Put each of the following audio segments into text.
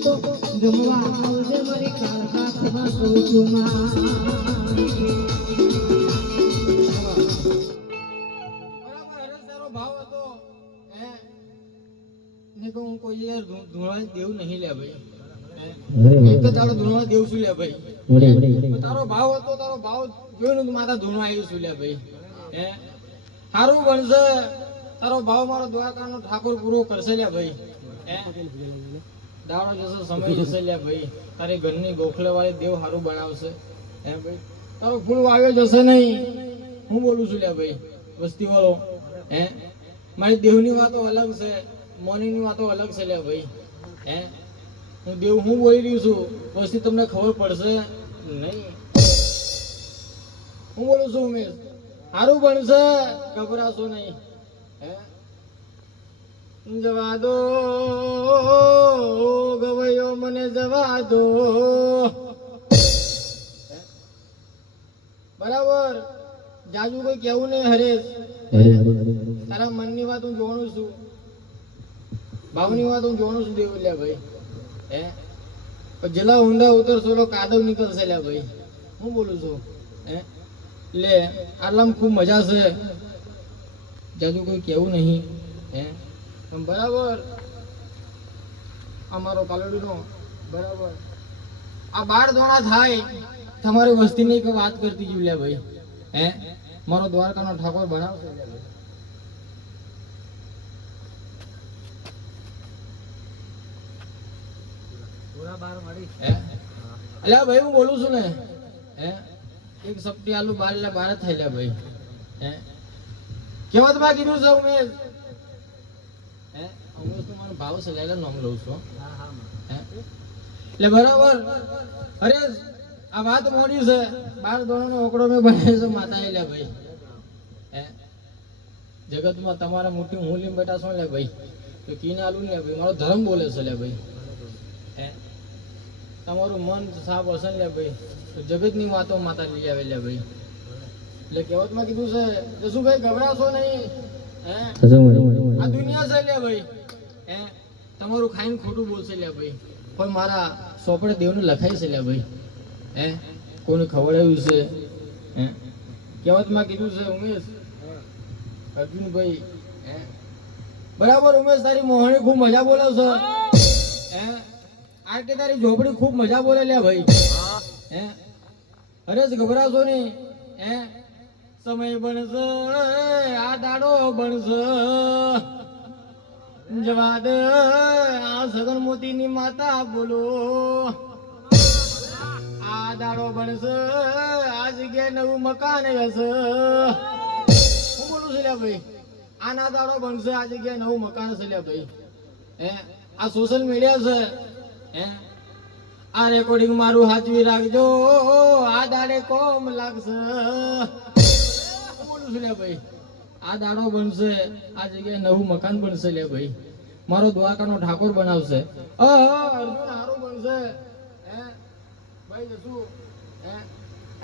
જમવા આવજે મારી કાળકા ખમા કહું છું માં. હું કોઈ યાર ધૂળવા દેવું નહીં લે ભાઈ. એક તો તારો ધૂળવા દેવું છું લે ભાઈ. તારો ભાવ હતો, તારો ભાવ જોઈને તું માતા ધૂળવા આવ્યું છું લે ભાઈ. હે સારું બનશે તારો ભાવ, મારો દ્વારકાનો ઠાકોર પૂરો કરશે લે ભાઈ. હે દાડો જશે, સમય જશે લે ભાઈ. તારી ઘરની ગોખલે વાળી દેવ સારું બનાવશે. હે ભાઈ તારો ફૂલ વાવ્યો જશે નહીં. હું બોલું છું લે ભાઈ વસ્તી વાળો. હે મારી દેવની વાતો અલગ છે, મોનીની વાતો અલગ છે લે ભાઈ. હે હું દેવ હું બોલી રહ્યું છું પછી તમને ખબર પડશે નહીં. હું બોલું છું ઉમેશ, સારું બનશે, ગભરાશો નહીં. હે જવા દો ગવૈયો મને જવા દો. બરાબર જાજુ કોઈ કેવું નહીં હરેશ. તારા મનની વાત હું જોણું છું, ભાવની વાત હું જોણું છું દેવ લે ભાઈ. હે જેલા ઊંડા ઉતરશો તો કાદવ નીકળશે લે ભાઈ. હું બોલું છું હે લે આટલામાં ખૂબ મજા છે, જાજુ કોઈ કેવું નહીં. હે બરાબર અમારો પાલડીનો બરાબર આ 12 દોણા થાય તમારી વસ્તીની એક વાત કરતી ગયું લે ભાઈ. હે મારો દ્વારકાનો ઠાકોર બનાવશે લે ભાઈ. અલ્યા ભાઈ હું બોલું છું ને. હે એક સપટી આલુ 12 એટલે 12 થાય લે ભાઈ. હે કેવત માં કીધું છે ઉમેશ. હે ઉમેશ તો મારો ભાવ છે એટલે નામ લઉં છું. હે એટલે બરાબર અરે આ વાત મોડી છે. 12 દોણાનો ઓકડો મેં બનાવ્યો છે માતા લે ભાઈ. હે જગતમાં તમારા મોટી હું લીમ બેઠા છો લે ભાઈ, તો કીને આલું લે ભાઈ. મારો ધર્મ બોલે છે લે ભાઈ. હે તમારું મન સાફ હશે લે ભાઈ તો જગતની વાતો માતા લઈ આવે લે ભાઈ. એટલે કહેવતમાં કીધું છે તો શું ભાઈ ગભરાશો નહીં. હે આ દુનિયા છે લે ભાઈ. હે તમારું ખાઈને ખોટું બોલશે લે ભાઈ, પણ મારા સોપડે દેવને લખાય છે લે ભાઈ. હે કોને ખવડાવ્યું છે. હે કહેવતમાં કીધું છે ઉમેશ અર્જુનભાઈ. હે બરાબર ઉમેશ તારી મોહણી ખૂબ મજા બોલાવશે. હે આ કે તારી ઝોપડી ખૂબ મજા બોલે લે ભાઈ. હે અરે ગભરાશો નહીં. હે સમય બનશે આ દાડો બનશે જવા દે આ સગન મોતીની માતા બોલો. આ દાડો બનશે આ જગ્યાએ નવું મકાન હશે. હું બોલું છું લે ભાઈ આના દાડો બનશે આ જગ્યાએ નવું મકાન હશે લે ભાઈ. હે આ સોશિયલ મીડિયા છે. હે આ રેકોર્ડિંગ મારું હાચવી રાખજો આ દાડે કોમ લાગશે. બોલું છું લે ભાઈ આ દાડો બનશે આ જગ્યાએ નવું મકાન બનશે લે ભાઈ. મારો દ્વારકાનો ઠાકોર બનાવશે. અર્જુન હારું બનશે. હે ભાઈ જશું. હે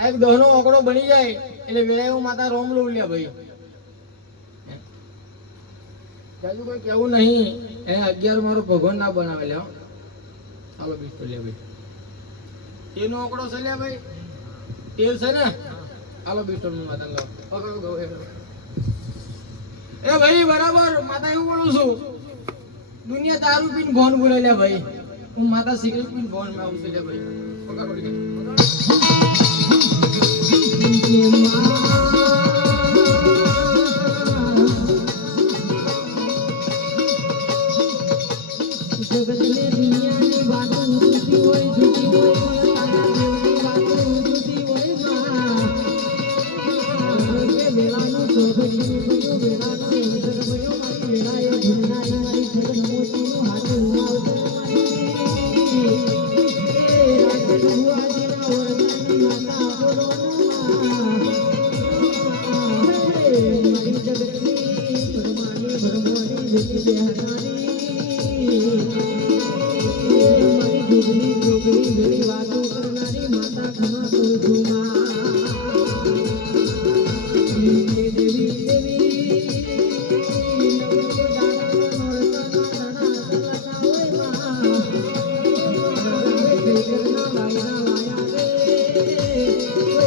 એક દહનો ઓકડો બની જાય એટલે વેળાયું માતા રોમ લઉં લે ભાઈ. જાજુ કોઈ કેવું નહીં. હે 11 મારો ભગવાન ના બનાવે લે. હાલો બીસ્તો લે ભાઈ. તેનો ઓકડો છે લે ભાઈ. તેલ છે ને. હાલો બીસ્તો નું માતા લો. એ ભાઈ બરાબર માતા એવું બોલું છું દુનિયા દારૂ પીને ભોન બોલે લે ભાઈ. હું માતા સિગરેટ પીને ભોન માં આવું છું લે ભાઈ.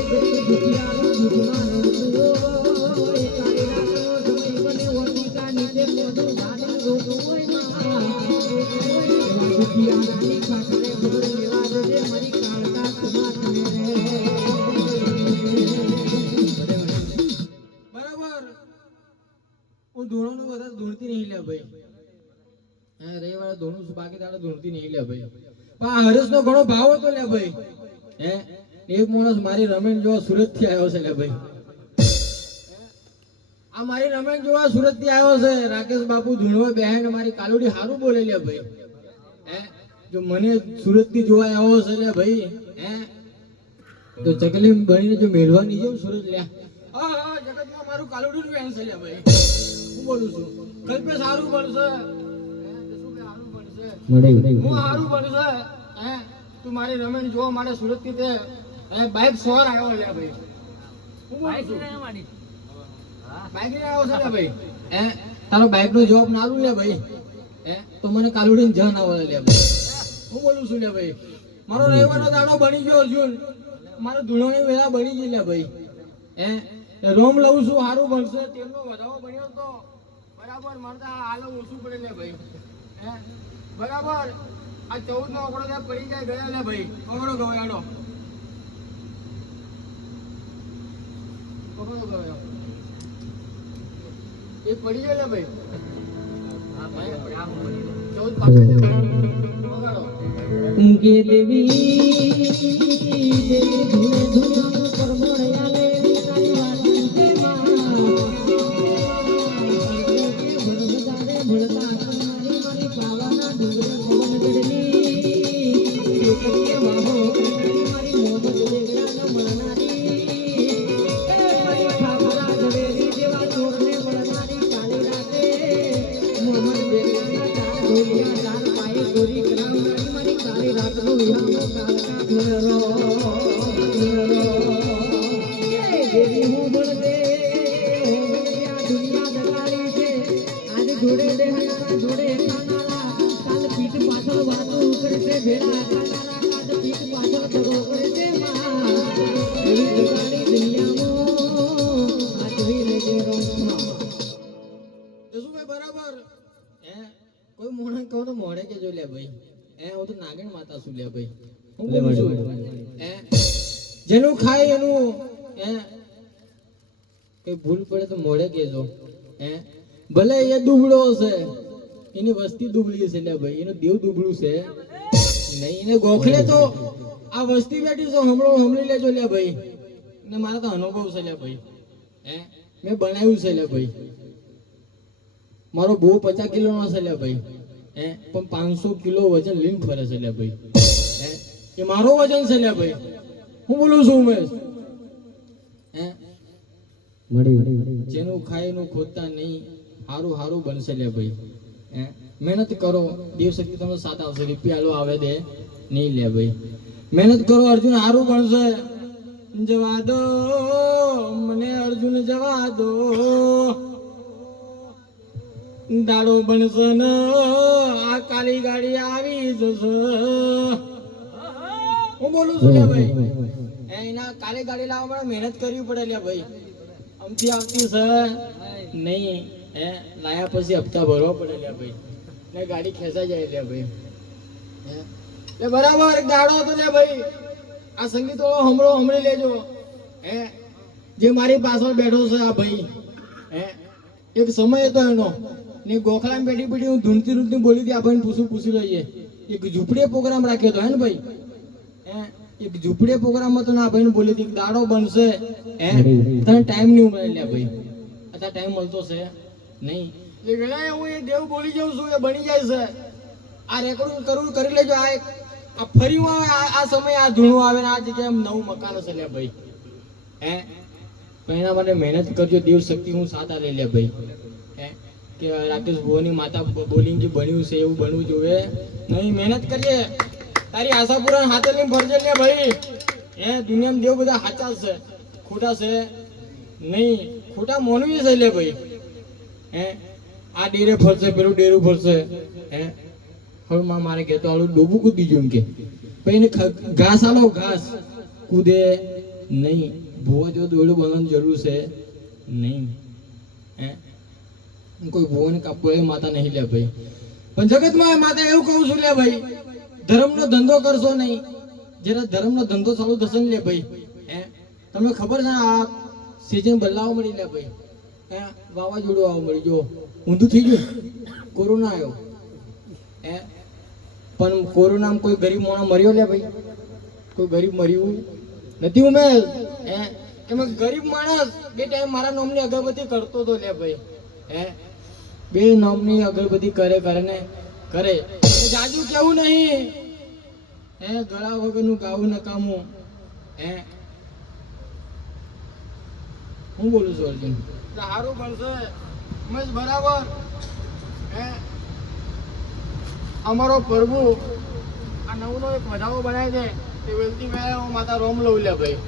દુખિયારો દુખમાં રડતો હોય કાળી રાતનો સમય બને ઓટિકા નીચે મોઢું ગાને રોતું હોય માં એવા દુખિયારાની ખાટલે ભર લેવા દે મારી કાળકા કુમાર ને બરાબર હું ધોણો બધા ધૂણતી નહીં લે ભાઈ હા રવિવારે ધોણું છું બાકી તારે ધૂણતી નહીં લે ભાઈ પણ આ હરેશનો ઘણો ભાવ હતો લે ભાઈ હે એક માણસ મારી રમેણ જોવા સુરત થી આવ્યો છે લે ભાઈ આ મારી રમેણ જોવા સુરત થી આવ્યો છે રાકેશ બાપુ ધૂણવા બહેન મારી કાલુડી હારું બોલે લે ભાઈ હે જો મને સુરત થી જોવા આવ્યો છે લે ભાઈ હે તો ચકલી બનીને જો મેળવા નહીં જાઉં સુરત લે હા હા જગતમાં મારું કાલુડી નું બેન છે લે ભાઈ હું બોલું છું કલ્પે સારું બનશે હું સારું બનશે હે તું મારી રમેણ જો મારે સુરત થી તે બાઇક સવાર આવ્યો લે ભાઈ હું બોલું છું બાઇક લઈને આવ્યો છે લે ભાઈ હે તારો બાઇક નો જવાબ ના આલું લે ભાઈ હે તો મને કાલુડીને જન આવો લે ભાઈ હું બોલું છું લે ભાઈ મારો રવિવારનો દાડો બની ગયો અર્જુન મારો ધૂળોની વેલા બની ગઈ લે ભાઈ હે રોમ લઉં છું સારું બનશે તેલનો વધારો બન્યો તો બરાબર મારતા હાલો ઓછું પડે લે ભાઈ હે બરાબર આ 14 નો આંકડો ત્યાં પડી જાય ગયા લે ભાઈ પકડો ગયો પકડો ગયો એ પડી જાય લે ભાઈ હા ભાઈ 14 પાકે લે પકડો કે દેવી ધૂણે ધૂણાનો પરમોળ્યા લે તારી વાતી છે માં ભળદારે ભળતા મારી મારી પાવાના ડુંગરે ભુવન ગઢની એકકે વાહો મારી મોહમ્મદ દેવરાનો મળનારી મારી ઠાકોરા ઝવેરી જેવા ચોરને મળનારી કાળી રાતે મોહમ્મદ દેવરાના ચાર ઢોલિયા ચાર પાયે ચોરી કરાવનારી મારી કાળી રાતનો વિરામો કાળકા ઘરો દેવી હું બળદે આ દુનિયા દગાડી છે આજ જોડે દેહનારા જોડે ખાનારા કાલ પીઠ પાછળ વાતો કરશે ભેળા ખાનારા કાલ પીઠ પાછળ કરો કરશે માં એવી દગાડી દુનિયામાં આ જોઈ લેજે રમમાં જસુભાઈ બરાબર હે કોઈ મોણે કહો તો મોડે કે જો લે ભાઈ હે હું તો નાગણ માતા છું લે ભાઈ હું બોલું છું હે જેનું ખાય એનું હે કઈ ભૂલ પડે તો મોડે કેજો હે ભલે એ દુબળો છે એની વસ્તી દુબળી છે લે ભાઈ એનો દેવ દુબળું છે નહીં એને ગોખલે તો આ વસ્તી બેઠી છે હમળી લેજો લે ભાઈ ને મારા તો અનુભવ છે લે ભાઈ હે મેં બનાવ્યું છે લે ભાઈ મારો બહુ 50 કિલો નો છે લે ભાઈ હે પણ 500 કિલો વજન લઈને ફરે છે લે ભાઈ હે એ મારો વજન છે લે ભાઈ હું બોલું છું ઉમેશ હે જેનું ખાય એનું ખોદતા નહીં હારું હારું બનશે લે ભાઈ હે મહેનત કરો દેવ શક્તિ તમને સાથ આવશે રૂપિયા આવે દે નહીં લે ભાઈ મહેનત કરો અર્જુન હારું બનશે જવા દો મને અર્જુન જવા દો દાડો બનશે ને આ કાળી ગાડી આવી જશે હું બોલું છું લે ભાઈ એના કાળી ગાડી લાવવા માટે મહેનત કરવી પડે લે ભાઈ અમથી આવતી છે નહીં હે લાયા પછી હપ્તા ભરવા પડે લે ભાઈ ને ગાડી ખેંચાઈ જાય લે ભાઈ હે લે બરાબર દાડો તો લે ભાઈ આ સંગીતો હમણી લેજો હે જે મારી પાછળ બેઠો છે આ ભાઈ હે એક સમય હતો એનો ને ગોખલામાં બેઠી હું ધૂણતી બોલી હતી આ ભાઈને પૂછી લઈએ એક ઝૂંપડીએ પ્રોગ્રામ રાખ્યો હતો હે ને ભાઈ હે એક ઝૂંપડીએ પ્રોગ્રામ હતો ને આ ભાઈને બોલી હતી દાડો બનશે હે તને ટાઈમ નહીં મળે લે ભાઈ અત્યારે ટાઈમ મળતો છે નહીં એ વેળાએ હું એ દેવ બોલી જાઉં છું એ બની જાય છે આ રેકોર્ડિંગ કરી લેજો આ ફરી આ સમય આ ધૂણું આવે ને આ જગ્યાએ નવું મકાન છે લે ભાઈ હે તો એના માટે મહેનત કરજો દેવ શક્તિ હું સાથ આ લઈ લે ભાઈ હે કે રાકેશ ભુવનની માતા બોલીને જે બન્યું છે એવું બનવું જોઈએ નહીં મહેનત કરીએ તારી આશા પૂરા હાથે લઈને ફરજે લે ભાઈ હે દુનિયામાં દેવ બધા સાચા છે ખોટા છે નહીં ખોટા મોનવી છે લે ભાઈ હે આ ડેરે ફરશે પેલું ડેરું ફરશે હે હવે મારે કહેતો આલું ડોબું કૂદી ગયું કે ભાઈ એને ઘાસ આલો ઘાસ કૂદે નહીં. ભૂવા જો દોરડું બાંધવાની જરૂર છે નહીં. હે કોઈ ભૂવાને કાપવો એ માતા નહીં લે ભાઈ. પણ જગતમાં માતા એવું કહું છું લે ભાઈ, ધર્મનો ધંધો કરશો નહીં. જ્યારે ધર્મનો ધંધો ચાલુ થશે ને લે ભાઈ, હે તમને ખબર છે આ સિઝન બદલાવા મળી લે ભાઈ. હે વાવાઝોડું આવવા મળી, જો ઊંધું થઈ ગયું, કોરોના આવ્યો. હે પણ કોરોનામાં કોઈ ગરીબ માણસ મર્યો લે ભાઈ? કોઈ ગરીબ મર્યું નથી ઉમેશ. હે કે મેં ગરીબ માણસ બે ટાઈમ મારા નામની અગરબત્તી કરતો હતો લે ભાઈ. હે બે નામની અગરબત્તી કરે ને કરે, જાજુ કેવું નહીં. હે ગળા વગરનું ગાવું નકામું. હે હું બોલું છું અર્જુન, સારું બનશે ઉમેશ બરાબર. હે અમારો પ્રભુ આ નવનો એક વધાવો બનાવે છે, તે વેલતી ગયા હું માતા રોમ લઉં લે ભાઈ.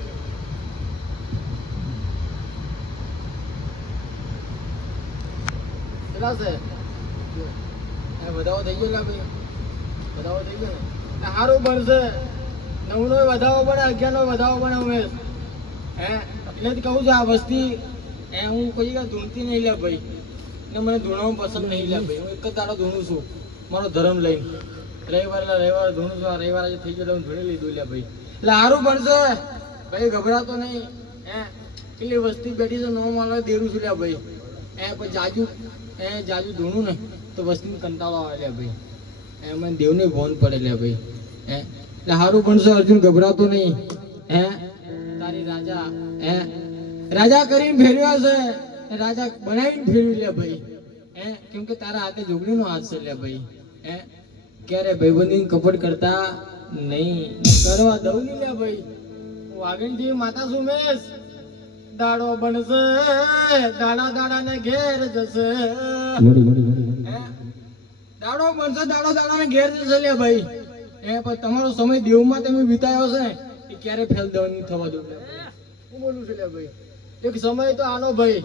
કેટલા છે વધાવો થઈ ગયો લે ભાઈ, વધાવો થઈ ગયો ને સારું બનશે. નવનો વધાવો બને, 11 નો વધાવો બને ઉમેશ. હે એટલે જ કહું છું આ વસ્તી હું કોઈ ધૂણતી નહીં લે ભાઈ, ને મને ધૂણવાનું પસંદ નહીં લે ભાઈ. હું એક જ દાડો ધૂણું છું મારો ધર્મ લઈને. રવિવાર ધૂણું છું, આ રવિવાર આજે થઈ ગયો, હું ધૂણી લીધું લે ભાઈ. એટલે સારું બનશે ભાઈ, ગભરાતો નહીં. હે કેટલી વસ્તી બેઠી છે, નો માલવા દેરું છું લે ભાઈ. પણ જાજુ ધૂણું ને તો વસ્તીને કંટાળો આવે લે ભાઈ. મને દેવને ભોન પડે લે ભાઈ. એટલે સારું બનશે અર્જુન, ગભરાતો નહીં. હે તારી રાજા કરીને ફેરવ્યા છે, રાજા બનાવીને ફેરવી લે ભાઈ. કેમ કે તારા હાથે જોગણીનો હાથ છે લે ભાઈ. ક્યારે ભાઈબંધીને કપટ કરતા નહીં, કરવા દઉં નહીં લે ભાઈ. વાગણજી માતા સુમેશ દાડો બનશે, દાડા ને ઘેર જશે. દાડો બનશે, દાડા ને ઘેર જશે લે ભાઈ. પણ તમારો સમય દેવમાં તમે વિતાયો છે એ ક્યારે ફેલ દેવાની થવા દો. હું બોલું છું લે ભાઈ, એક સમય તો આનો ભાઈ.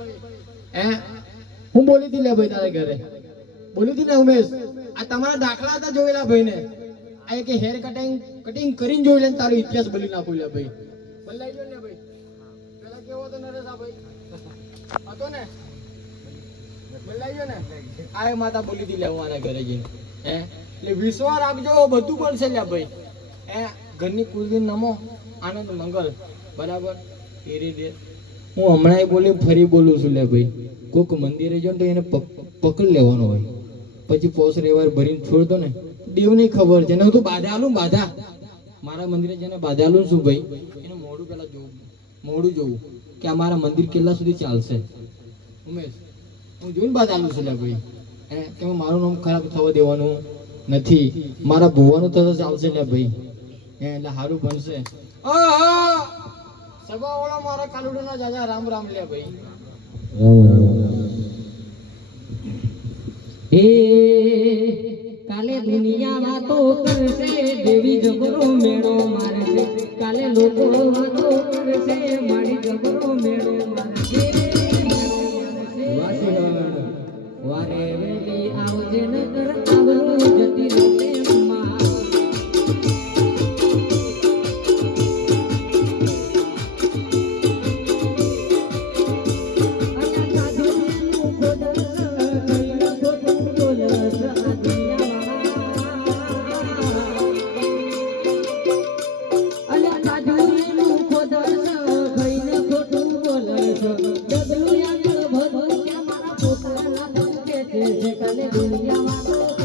હું બોલી હતી લે ભાઈ તારે ઘરે, બોલી હતી ને ઉમેશ. આ તમારા દાખલા હતા જોયેલા ભાઈ ને, આ કે હેર કટિંગ કરીને જોઈ લે, તારો ઇતિહાસ બોલી નાખું લે ભાઈ. બદલાઈ ગયો ને ભાઈ, પેલા કેવો હતો નરેશ આ ભાઈ હતો ને, બદલાઈ ગયો ને. આ માતા બોલી હતી લે મારા ઘરે જઈને. એટલે વિશ્વાસ રાખજો, બધું બનશે લે ભાઈ. ઘરની કુલદીન નમો આનંદ મંગલ બરાબર એ રીતે. હું હમણાં બોલી ફરી બોલું છું લે ભાઈ, કોઈક મંદિરે જો ને તો એને પકડ લેવાનો હોય, પછી પોસ રેવાર ભરીને છોડ દો ને. દેવની ખબર છે ને, હું તો બાધા આલું, બાધા મારા મંદિરે જેને બાધા આલું છું ભાઈ, એનું મોઢું પેલા મોઢું જોવું કે આ મારા મંદિર કેટલા સુધી ચાલશે. ઉમેશ હું જોઈને બાધા આલું છું લે ભાઈ. કે મારું નામ ખરાબ થવા દેવાનું નથી, મારા ભુવાનું તો ચાલશે લે ભાઈ. એટલે સારું બનશે. સભાવાળા મારા કાલુડાના જાજા રામ રામ લે ભાઈ. કાલે દુનિયા વાતો કરશે, દેવી જબરો મેળો મારશે. કાલે લોકો વાતો કરશે, મારી જબરો મેળો મારશે. વારે વેલી આવજે નગર આવલું જતી રહેશે માં. કાલે દુનિયા વાતો